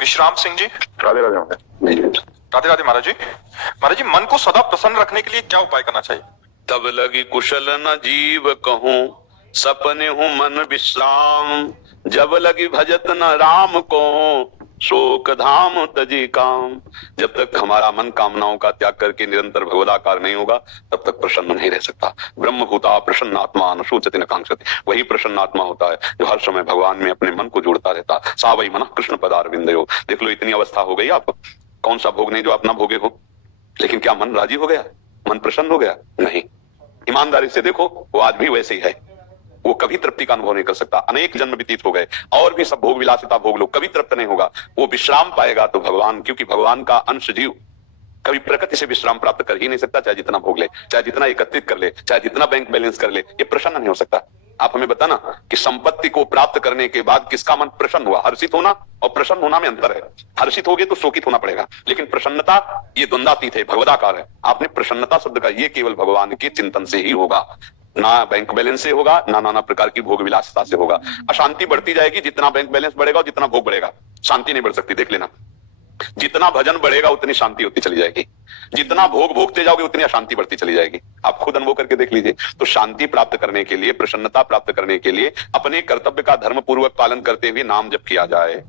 विश्राम सिंह जी। राधे राधे। राधे राधे महाराज जी। महाराज जी, मन को सदा प्रसन्न रखने के लिए क्या उपाय करना चाहिए? तब लगी कुशल न जीव कहूं, सपने हूं मन विश्राम। जब लगी भजत न राम को, शोक धाम तजी काम। जब तक हमारा मन कामनाओं का त्याग करके निरंतर भगवदाकार नहीं होगा, तब तक प्रसन्न नहीं रह सकता। ब्रह्मभूता प्रसन्न आत्मा न शोचति न कांक्षति। वही प्रसन्न आत्मा होता है जो हर समय भगवान में अपने मन को जोड़ता रहता। सा वही मन कृष्ण पदारविंदयो। देख लो, इतनी अवस्था हो गई आप, कौन सा भोग नहीं जो आप ना भोगे हो। लेकिन क्या मन राजी हो गया? मन प्रसन्न हो गया? नहीं। ईमानदारी से देखो, वो आज भी वैसे ही है। वो कभी तृप्ति का अनुभव नहीं कर सकता। अनेक जन्म व्यतीत हो गए और भी सब भोग विलासिता भोग लो, कभी तृप्त नहीं होगा। वो विश्राम पाएगा तो भगवान, क्योंकि भगवान का अंश जीव कभी प्रकृति से विश्राम प्राप्त कर ही नहीं सकता। चाहे जितना भोग ले, चाहे जितना एकत्रित कर ले, चाहे जितना बैंक बैलेंस कर ले, ये प्रसन्न नहीं हो सकता। आप हमें बताना कि संपत्ति को प्राप्त करने के बाद किसका मन प्रसन्न हुआ? हर्षित होना और प्रसन्न होना में अंतर है। हर्षित होगे तो शोकित होना पड़ेगा, लेकिन प्रसन्नता ये द्वंद्वातीत है, भगवदाकार है। आपने प्रसन्नता शब्द का ये केवल भगवान के चिंतन से ही होगा, ना बैंक बैलेंस से होगा, ना नाना प्रकार की भोग विलासिता से होगा। अशांति बढ़ती जाएगी जितना बैंक बैलेंस बढ़ेगा और जितना भोग बढ़ेगा। शांति नहीं बढ़ सकती, देख लेना। जितना भजन बढ़ेगा उतनी शांति होती चली जाएगी, जितना भोग भोगते जाओगे उतनी अशांति बढ़ती चली जाएगी। आप खुद अनुभव करके देख लीजिए। तो शांति प्राप्त करने के लिए, प्रसन्नता प्राप्त करने के लिए अपने कर्तव्य का धर्म पूर्वक पालन करते हुए नाम जप किया जाए।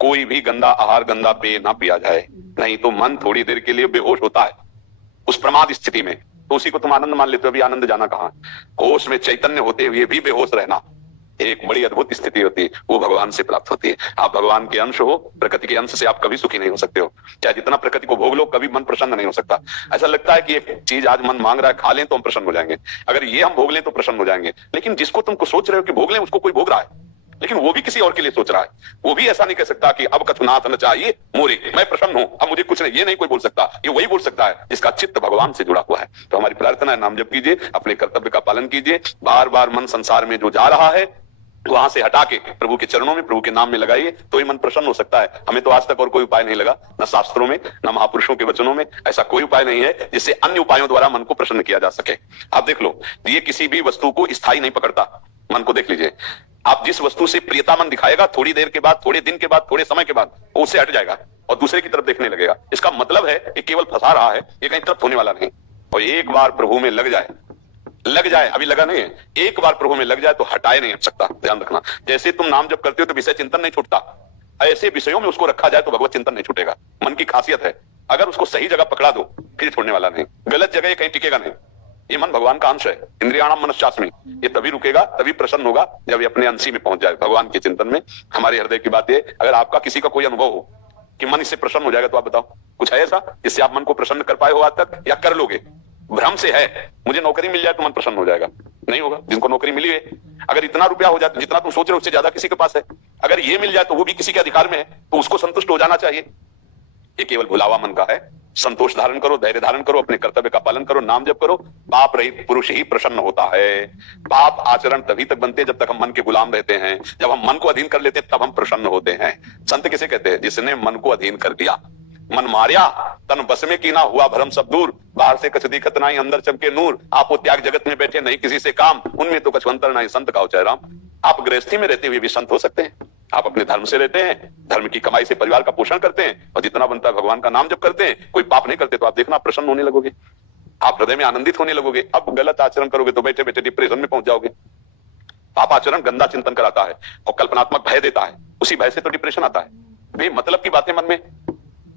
कोई भी गंदा आहार, गंदा पेय ना पिया जाए, नहीं तो मन थोड़ी देर के लिए बेहोश होता है उस प्रमाद स्थिति में। तो उसी को तुम आनंद मान लेते हो। अभी आनंद जाना कहाँ? होश में चैतन्य होते हुए भी बेहोश रहना एक बड़ी अद्भुत स्थिति होती है, वो भगवान से प्राप्त होती है। आप भगवान के अंश हो, प्रकृति के अंश से आप कभी सुखी नहीं हो सकते हो। चाहे जितना प्रकृति को भोग लो, कभी मन प्रसन्न नहीं हो सकता। ऐसा लगता है कि एक चीज आज मन मांग रहा है, खा लें तो हम प्रसन्न हो जाएंगे, अगर ये हम भोग लें तो प्रसन्न हो जाएंगे। लेकिन जिसको तुमको सोच रहे हो कि भोग लें, उसको कोई भोग रहा है, लेकिन वो भी किसी और के लिए सोच रहा है। वो भी ऐसा नहीं कह सकता कि अब कथुनाथ न चाहिए मोरे, मैं प्रसन्न हूं, अब मुझे कुछ नहीं। ये नहीं कोई बोल सकता। ये वही बोल सकता है जिसका चित्त भगवान से जुड़ा हुआ है। तो हमारी प्रार्थना है, नाम जप कीजिए, अपने कर्तव्य का पालन कीजिए। बार बार मन संसार में जो जा रहा है वहां से हटा के प्रभु के चरणों में, प्रभु के नाम में लगाइए, तो ही मन प्रसन्न हो सकता है। हमें तो आज तक और कोई उपाय नहीं लगा, न शास्त्रों में, न महापुरुषों के वचनों में। ऐसा कोई उपाय नहीं है जिससे अन्य उपायों द्वारा मन को प्रसन्न किया जा सके। आप देख लो, ये किसी भी वस्तु को स्थायी नहीं पकड़ता। मन को देख लीजिए, आप जिस वस्तु से प्रियता मन दिखाएगा, थोड़ी देर के बाद, थोड़े दिन के बाद, थोड़े समय के बाद वो उससे हट जाएगा और दूसरे की तरफ देखने लगेगा। इसका मतलब है ये केवल फंसा रहा है, ये कहीं तरफ होने वाला नहीं। और एक बार प्रभु में लग जाए, अभी लगा नहीं है, एक बार प्रभु में लग जाए तो हटाए नहीं हट सकता। ध्यान रखना, जैसे तुम नाम जप करते हो तो विषय चिंतन नहीं छूटता, ऐसे विषयों में उसको रखा जाए तो भगवत चिंतन नहीं छूटेगा। मन की खासियत है, अगर उसको सही जगह पकड़ा दो फिर छोड़ने वाला नहीं, गलत जगह कहीं टिकेगा नहीं। ये मन भगवान का अंश है, इंद्रियाणाम मनश्चास्मि। ये तभी रुकेगा, तभी प्रसन्न होगा जब ये अपने अंशी में पहुंच जाए, भगवान के चिंतन में। हमारे हृदय की बात है, अगर आपका किसी का कोई अनुभव हो कि मन इससे प्रसन्न हो जाएगा, तो आप बताओ कुछ है ऐसा जिससे आप मन को प्रसन्न कर पाए हो आज तक, या कर लोगे? भ्रम से है, मुझे नौकरी मिल जाए तो मन प्रसन्न हो जाएगा, नहीं होगा। जिनको नौकरी मिली है, अगर इतना रुपया हो जाए तो जितना तुम सोच रहे हो उससे ज्यादा किसी के पास है, अगर ये मिल जाए तो वो भी किसी के अधिकार में है, तो उसको संतुष्ट हो जाना चाहिए। ये केवल भुलावा मन का है। संतोष धारण करो, धैर्य धारण करो, अपने कर्तव्य का पालन करो, नाम जप करो। पाप रहित पुरुष ही प्रसन्न होता है। पाप आचरण तभी तक बनते हैं जब तक हम मन के गुलाम रहते हैं। जब हम मन को अधीन कर लेते हैं तब हम प्रसन्न होते हैं। संत किसे कहते हैं? जिसने मन को अधीन कर दिया, मन मारिया तन बस में कीना, हुआ भरम सब दूर। बाहर से कछ दिखत नहीं, अंदर चमके नूर। आप वो त्याग जगत में बैठे नहीं किसी से काम, उनमें तो कछ अंतर नहीं, संत का राम। आप गृहस्थी में रहते हुए भी संत हो सकते हैं। आप अपने धर्म से रहते हैं, धर्म की कमाई से परिवार का पोषण करते हैं, और जितना बनता है भगवान का नाम जप करते हैं, कोई पाप नहीं करते, तो आप देखना प्रसन्न होने लगोगे, आप हृदय में आनंदित होने लगोगे। अब गलत आचरण करोगे तो बैठे बैठे डिप्रेशन में पहुंच जाओगे। पाप आचरण गंदा चिंतन कराता है और कल्पनात्मक भय देता है, उसी भय से तो डिप्रेशन आता है। वे मतलब की बातें मन में,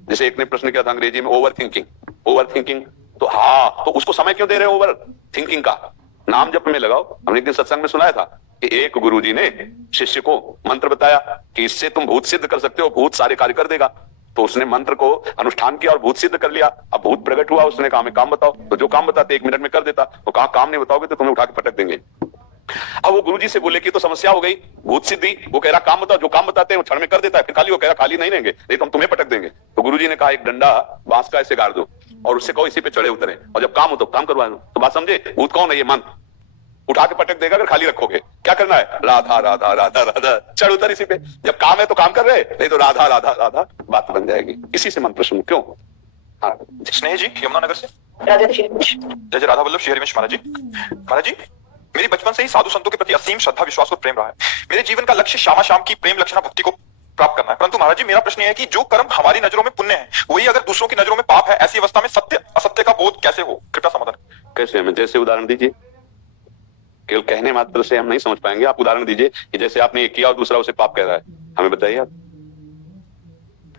जैसे एक ने प्रश्न किया था अंग्रेजी में, ओवर थिंकिंग। तो हाँ, तो उसको समय क्यों दे रहे हो ओवर थिंकिंग का? नाम जप में लगाओ। हमने एक दिन सत्संग में सुनाया था कि एक गुरुजी ने शिष्य को मंत्र बताया कि इससे तुम भूत सिद्ध कर सकते हो, भूत सारे कार्य कर देगा। तो उसने मंत्र को अनुष्ठान किया और भूत सिद्ध कर लिया। अब भूत प्रकट हुआ, उसने कहा मैं काम बताओ, तो जो काम बताते 1 मिनट में कर देता। तो कहा काम नहीं बताओगे तो तुम्हें उठा के पटक देंगे। अब वो गुरुजी से बोले कि तो समस्या हो गई, भूत सिद्धि। वो कह रहा काम बताओ, जो काम बताते हैं वो क्षण में कर देता है, फिर खाली वो कह रहा खाली नहीं रहेंगे, नहीं तो हम तुम्हें पटक देंगे। तो गुरुजी ने कहा एक डंडा बांस का ऐसे गाड़ दो और उससे कहो इसी पे चढ़े उतरे, और जब काम हो तो काम करवा दो। तो बात समझे? भूत कौन है? ये मन उठा के पटक देगा अगर खाली रखोगे। क्या करना है? राधा राधा राधा राधा, चढ़ उतर इसी पे। जब काम है तो काम कर रहे, नहीं तो राधा राधा राधा, बात बन जाएगी। इसी से मन प्रसन्न क्यों? हाँ स्नेह जी यमुनानगर से। जय जय राधा वल्लभ श्री हरिवंश महाराज जी। महाराज जी, मेरी बचपन से ही साधु संतों के प्रति असीम श्रद्धा विश्वास और प्रेम रहा है। मेरे जीवन का लक्ष्य श्यामा श्याम की प्रेम लक्षणा भक्ति को प्राप्त करना है। परंतु महाराज जी मेरा प्रश्न यह है कि जो कर्म हमारी नजरों में पुण्य है वही अगर दूसरों की नजरों में पाप है, ऐसी अवस्था में सत्य असत्य का बोध कैसे हो? कृपया समाधान। कैसे हमें, जैसे उदाहरण दीजिए। केवल कहने मात्र से हम नहीं समझ पाएंगे, आप उदाहरण दीजिए कि जैसे आपने एक किया और दूसरा उसे पाप कह रहा है, हमें बताइए आप।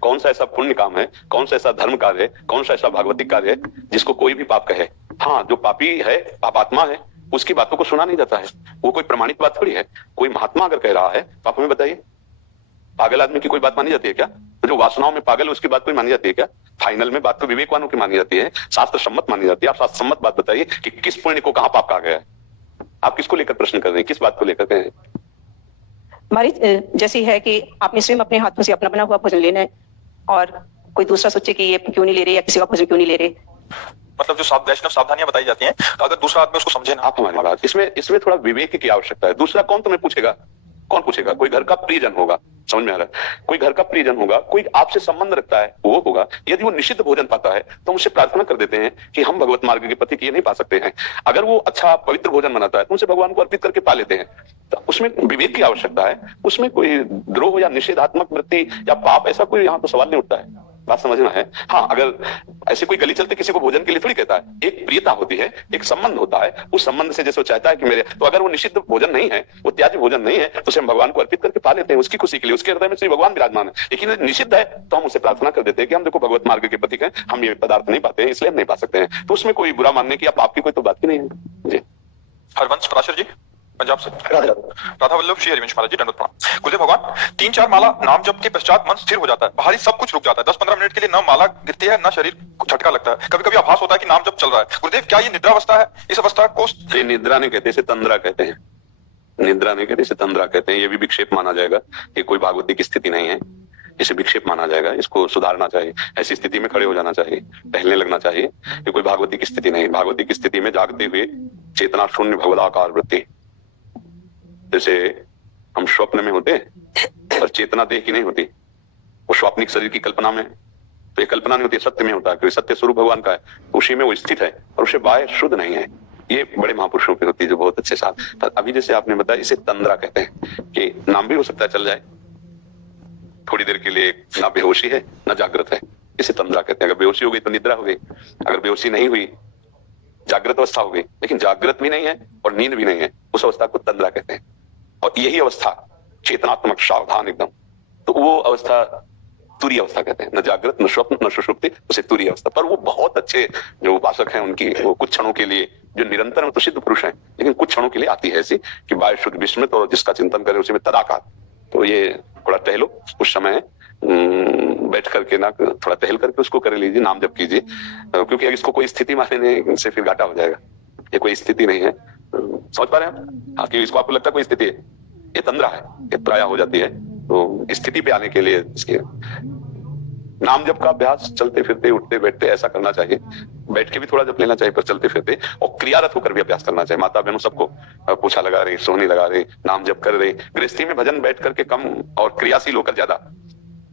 कौन सा ऐसा पुण्य काम है, कौन सा ऐसा धर्म कार्य है, कौन सा ऐसा भागवतिक कार्य है जिसको कोई भी पाप कहे? हाँ, जो पापी है, पापात्मा है, उसकी बातों को सुना नहीं जाता है। वो कोई प्रमाणित बात थोड़ी है। कोई महात्मा अगर कह रहा है तो आप हमें बताइए, पागल आदमी की कोई बात मानी जाती है क्या? तो जो वासनाओं में पागल है उसकी बात कोई मानी जाती है क्या? फाइनल में बात तो विवेकवानों की मानी जाती है, शास्त्र सम्मत मानी जाती है। आप शास्त्र सम्मत बात बताइए कि किस पुण्य को कहां पाप कहा गया है? आप किसको लेकर प्रश्न कर रहे हैं, किस बात को लेकर कह रहे हैं? हमारी जैसी है कि आपने स्वयं अपने हाथों से अपना बना हुआ भोजन लेना है और कोई दूसरा सोचे कि ये क्यों नहीं ले रहे या किसी का भोजन क्यों नहीं ले रहे। मतलब जो वैष्णव सावधानियां बताई जाती हैं, तो अगर दूसरा आदमी उसको समझे ना। आप हमारी बात, इसमें थोड़ा विवेक की आवश्यकता है। दूसरा कौन तुम्हें पूछेगा? कौन पूछेगा? कोई घर का प्रियजन होगा, समझ में आ रहा है? कोई घर का प्रियजन होगा, कोई आपसे संबंध रखता है, वो होगा। यदि वो निषिद्ध भोजन पाता है तो हम उससे प्रार्थना कर देते हैं कि हम भगवत मार्ग के पथिक ये नहीं पा सकते हैं। अगर वो अच्छा पवित्र भोजन बनाता है तो उनसे भगवान को अर्पित करके पा लेते हैं। तो उसमें विवेक की आवश्यकता है। उसमें कोई द्रोह या निषेधात्मक वृत्ति या पाप ऐसा कोई यहाँ तो सवाल नहीं उठता है। बात समझना है। हाँ, अगर ऐसे कोई गली चलते किसी को भोजन के लिए थोड़ी कहता है। एक प्रियता होती है, एक संबंध होता है। उस संबंध से जैसे वो चाहता है कि मेरे, तो अगर वो निषिद्ध भोजन नहीं है, वो त्याज्य भोजन नहीं है, तो उसे हम भगवान को अर्पित करके पा लेते हैं उसकी खुशी के लिए। उसके हृदय में श्री भगवान विराजमान है। लेकिन निषिद्ध है तो हम उसे प्रार्थना कर देते हैं कि हम देखो भगवत मार्ग के पथिक हैं, हम ये पदार्थ नहीं पाते हैं, इसलिए हम नहीं पा सकते हैं। तो उसमें कोई बुरा मानने की या पाप की कोई तो बात ही नहीं है जी। हरवंश पराशर जी पंजाब से। राधा वल्लभ श्री हरिवंश महाराज जी, दंडवत प्रणाम। गुरुदेव भगवान, 3-4 माला नाम जप के पश्चात मन स्थिर हो जाता है, बाहरी सब कुछ रुक जाता है। 10-15 मिनट के लिए न माला गिरती है, न शरीर को झटका लगता है। कभी कभी आभास होता है कि नाम जप चल रहा है। गुरुदेव, क्या ये निद्रा अवस्था है? इस अवस्था को निद्रा नहीं कहते, इसे तंद्रा कहते हैं। निद्रा नहीं कहते, इसे तंद्रा कहते हैं। ये भी विक्षेप माना जाएगा। ये कोई भागवतिक स्थिति नहीं है, इसे विक्षेप माना जाएगा। इसको सुधारना चाहिए, ऐसी स्थिति में खड़े हो जाना चाहिए, टहलने लगना चाहिए। ये कोई भागवतिक स्थिति नहीं। भागवतिक स्थिति में जागते हुए चेतना शून्य भगवदाकार वृत्ति, जैसे हम स्वप्न में होते हैं और चेतना देह की नहीं होती। वो स्वाप्निक शरीर की कल्पना में, तो ये कल्पना नहीं होती, सत्य में होता है, क्योंकि सत्य स्वरूप भगवान का है। उसी में वो स्थित है और उसे बाह्य शुद्ध नहीं है। ये बड़े महापुरुषों की होती है जो बहुत अच्छे साथ। पर अभी जैसे आपने बताया, इसे तंद्रा कहते हैं कि नाम भी हो सकता है चल जाए थोड़ी देर के लिए, ना बेहोशी है ना जागृत है, इसे तंद्रा कहते हैं। अगर बेहोशी हो गई तो निद्रा हो गई, अगर बेहोशी नहीं हुई जागृत अवस्था हो गई, लेकिन जागृत भी नहीं है और नींद भी नहीं है, उस अवस्था को तंद्रा कहते हैं। और यही अवस्था चेतनात्मक सावधान एकदम, तो वो अवस्था तुरीय अवस्था कहते हैं। न जागृत, न स्वप्न, न सुषुप्ति, उसे तुरीय अवस्था। पर वो बहुत अच्छे जो उपासक हैं उनकी, वो कुछ क्षणों के लिए, जो निरंतर में तो सिद्ध पुरुष हैं, लेकिन कुछ क्षणों के लिए आती है ऐसी कि बाह्य शुद्ध विस्मृत, और जिसका चिंतन करे उसी में तदाकार। तो ये थोड़ा टहलो, उस समय बैठ करके ना थोड़ा टहल करके उसको कर लीजिए, नाम जप कीजिए। क्योंकि अगर इसको कोई स्थिति मानने से फिर घाटा हो जाएगा। ये कोई स्थिति नहीं है, समझ पा रहे हैं आप? हाँ, कि इसको आपको लगता है कोई स्थिति है, ये तंद्रा है, ये प्राय हो जाती है। तो स्थिति पे आने के लिए इसके नाम जप का अभ्यास चलते फिरते, उठते बैठते ऐसा करना चाहिए। बैठ के भी थोड़ा जप लेना चाहिए, पर चलते फिरते और क्रियारत होकर भी अभ्यास करना चाहिए। माता बहनों सबको पोछा लगा रहे, सोहनी लगा रहे, नाम जप कर रहे। गृहस्थी में भजन बैठ करके कम और क्रियाशील होकर ज्यादा।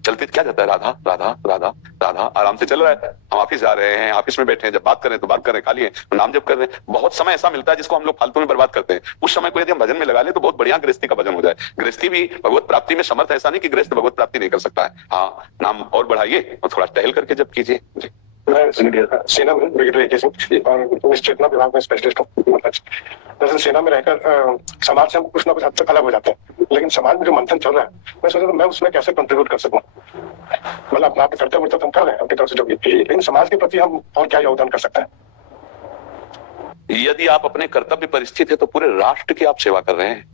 चलते क्या जाता है, राधा राधा राधा राधा, आराम से चल रहा है। हम ऑफिस जा रहे हैं, ऑफिस में बैठे हैं, जब बात करें तो बात करें, खाली है तो नाम जप कर रहे हैं। बहुत समय ऐसा मिलता है जिसको हम लोग फालतू में बर्बाद करते हैं। उस समय को यदि हम भजन में लगा ले तो बहुत बढ़िया गृहस्थी का भजन हो जाए। गृहस्थी भी भगवत प्राप्ति में समर्थ, ऐसा नहीं कि गृहस्थ भगवत प्राप्ति नहीं कर सकता है। हाँ, नाम और बढ़ाइए और थोड़ा टहल करके जप कीजिए। मैं सेना में ब्रिगेडियर AK सिंह और चेतना विभाग में स्पेशलिस्ट हूँ। दरअसल सेना में रहकर समाज से हम कुछ ना कुछ हद तक अलग हो जाते हैं, लेकिन समाज में जो मंथन चल रहा है, मैं सोचा मैं उसमें कैसे कंट्रीब्यूट कर सकूँ। मतलब अपना कर्तव्य तो हम कर रहे हैं अपनी तरफ से जो भी, लेकिन समाज के प्रति हम और क्या योगदान कर सकते हैं। यदि आप अपने कर्तव्य पर स्थित है तो पूरे राष्ट्र की आप सेवा कर रहे हैं।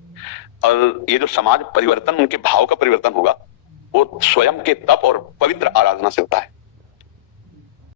और ये जो समाज परिवर्तन, उनके भाव का परिवर्तन होगा, वो स्वयं के तप और पवित्र आराधना से होता है।